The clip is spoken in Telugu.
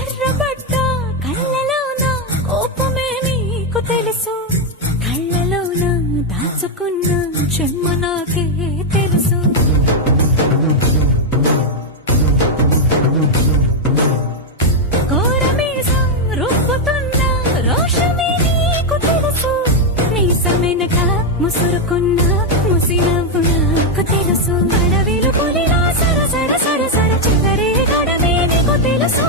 ఎర్రబడ్డ కళ్ళలోన కోపమే నీకు తెలుసు, కళ్ళలోన దాచుకున్న చెమ్మ నాకే తెలుసు. కోరమీసం రుబ్బుతున్న రోషమే నీకు తెలుసు, మీసమెనక ముసురుకున్న ముసినవ్వు నాకు తెలుసు. అడవిలు పులిలా సర సర సర సర చిల్లరే గడమే నీకు తెలుసు.